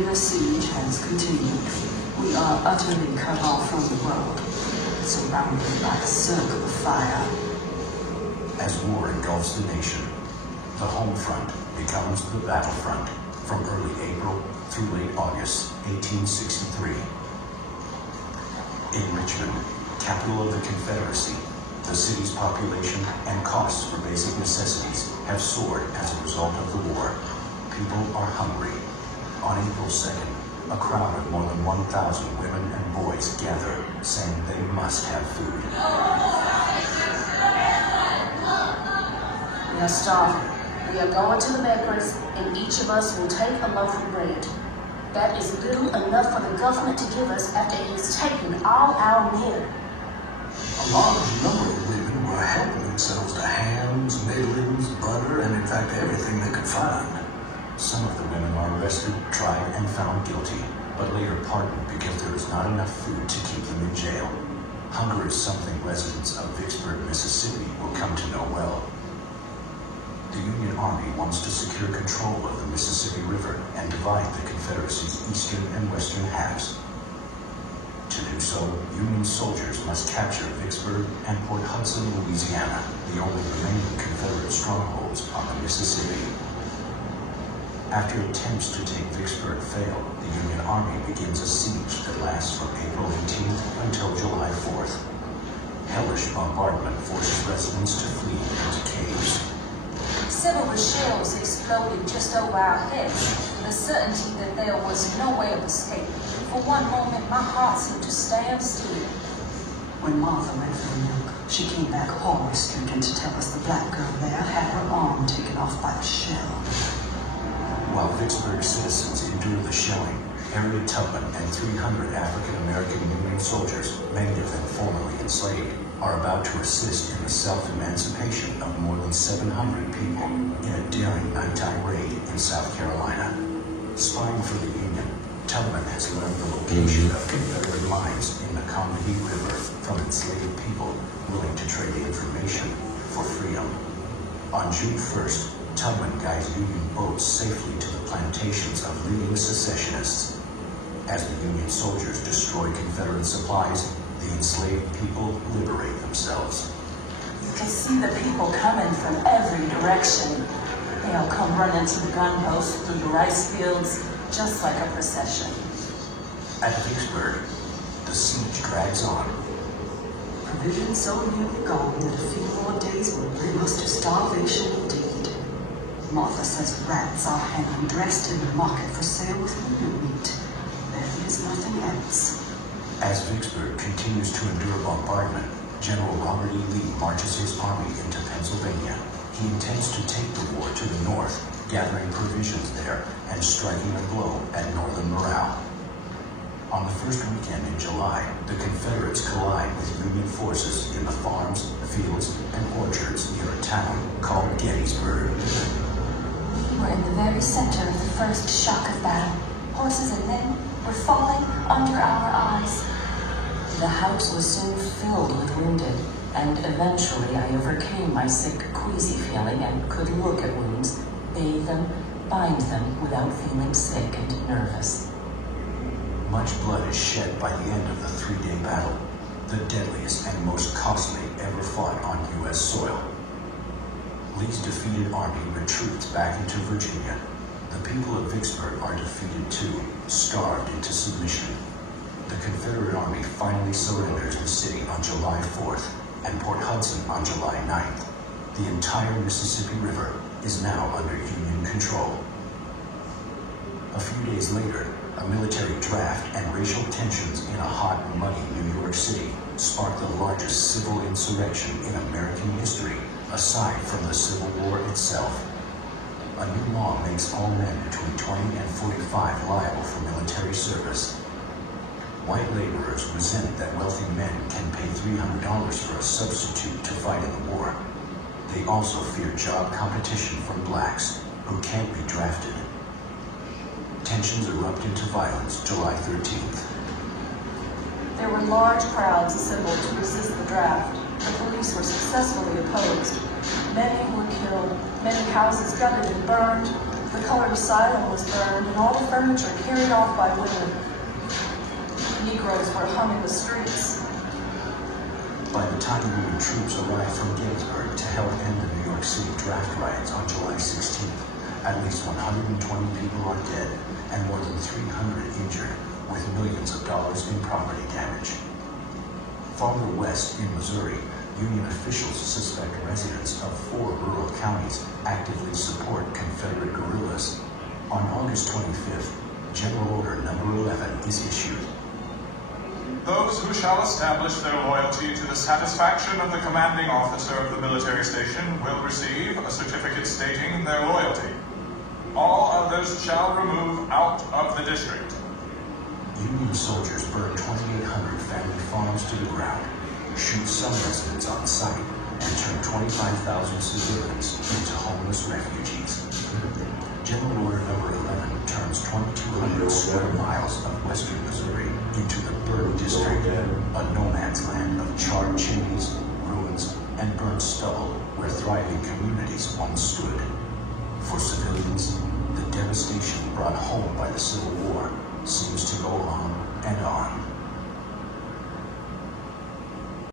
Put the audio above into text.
bitter siege has continued. We are utterly cut off from the world, surrounded by a circle of fire. As war engulfs the nation, the home front becomes the battlefront from early April through late August 1863. In Richmond, capital of the Confederacy, the city's population and costs for basic necessities have soared as a result of the war. People are hungry. On April 2nd, a crowd of more than 1,000 women and boys gather, saying they must have food. We are starving. We are going to the bakeries, and each of us will take a loaf of bread. That is little enough for the government to give us after it has taken all our men. A large number of women were helping themselves to hams, middlings, butter, and in fact everything they could find. Some of the women are arrested, tried, and found guilty, but later pardoned because there is not enough food to keep them in jail. Hunger is something residents of Vicksburg, Mississippi will come to know well. The Union Army wants to secure control of the Mississippi River and divide the Confederacy's eastern and western halves. To do so, Union soldiers must capture Vicksburg and Port Hudson, Louisiana, the only remaining Confederate strongholds on the Mississippi. After attempts to take Vicksburg fail, the Union Army begins a siege that lasts from April 18th until July 4th. Hellish bombardment forces residents to flee into caves. Several shells exploded just over our heads, with the certainty that there was no way of escape. For one moment, my heart seemed to stand still. When Martha went for milk, she came back horror-stricken to tell us the black girl there had her arm taken off by a shell. While Vicksburg citizens endure the shelling, Harriet Tubman and 300 African-American Union soldiers, many of them formerly enslaved, are about to assist in the self-emancipation of more than 700 people in a daring nighttime raid in South Carolina. Spying for the Union, Tubman has learned the location of Confederate mines in the Combahee River from enslaved people willing to trade information for freedom. On June 1st, Tubman guides Union boats safely to the plantations of leading secessionists. As the Union soldiers destroy Confederate supplies, the enslaved people liberate themselves. You can see the people coming from every direction. They'll come running to the gun post through the rice fields, just like a procession. At Vicksburg, the siege drags on. Provisions so nearly gone that a few more days will bring us to starvation indeed. Martha says rats are hanging dressed in the market for sale with human meat. There is nothing else. As Vicksburg continues to endure bombardment, General Robert E. Lee marches his army into Pennsylvania. He intends to take the war to the north, gathering provisions there and striking a blow at Northern morale. On the first weekend in July, the Confederates collide with Union forces in the farms, fields, and orchards near a town called Gettysburg. We were in the very center of the first shock of battle. Horses and men were falling under our eyes. The house was soon filled with wounded, and eventually I overcame my sick, queasy feeling and could look at wounds, bathe them, bind them without feeling sick and nervous. Much blood is shed by the end of the three-day battle, the deadliest and most costly ever fought on U.S. soil. Lee's defeated army retreats back into Virginia. The people of Vicksburg are defeated too, starved into submission. The Confederate Army finally surrenders the city on July 4th and Port Hudson on July 9th. The entire Mississippi River is now under Union control. A few days later, a military draft and racial tensions in a hot and muddy New York City sparked the largest civil insurrection in American history, aside from the Civil War itself. A new law makes all men between 20 and 45 liable for military service. White laborers resent that wealthy men can pay $300 for a substitute to fight in the war. They also fear job competition from blacks who can't be drafted. Tensions erupt into violence July 13th. There were large crowds assembled to resist the draft. The police were successfully opposed. Many were killed, many houses gutted and burned. The colored asylum was burned and all the furniture carried off by women. Negroes were hung in the streets. By the time Union troops arrived from Gettysburg to help end the New York City draft riots on July 16th, at least 120 people are dead and more than 300 injured, with millions of dollars in property damage. Farther west in Missouri, Union officials suspect residents of 4 rural counties actively support Confederate guerrillas. On August 25th, General Order Number 11 is issued. Those who shall establish their loyalty to the satisfaction of the commanding officer of the military station will receive a certificate stating their loyalty. All others shall remove out of the district. Union soldiers burned 2,800 family farms to the ground, shoot some residents on sight, and turn 25,000 civilians into homeless refugees. General Order Number 11 turns 2,200 square miles of western Missouri into the Byrd District, a no man's land of charred chimneys, ruins, and burnt stubble where thriving communities once stood. For civilians, the devastation brought home by the Civil War seems to go on and on.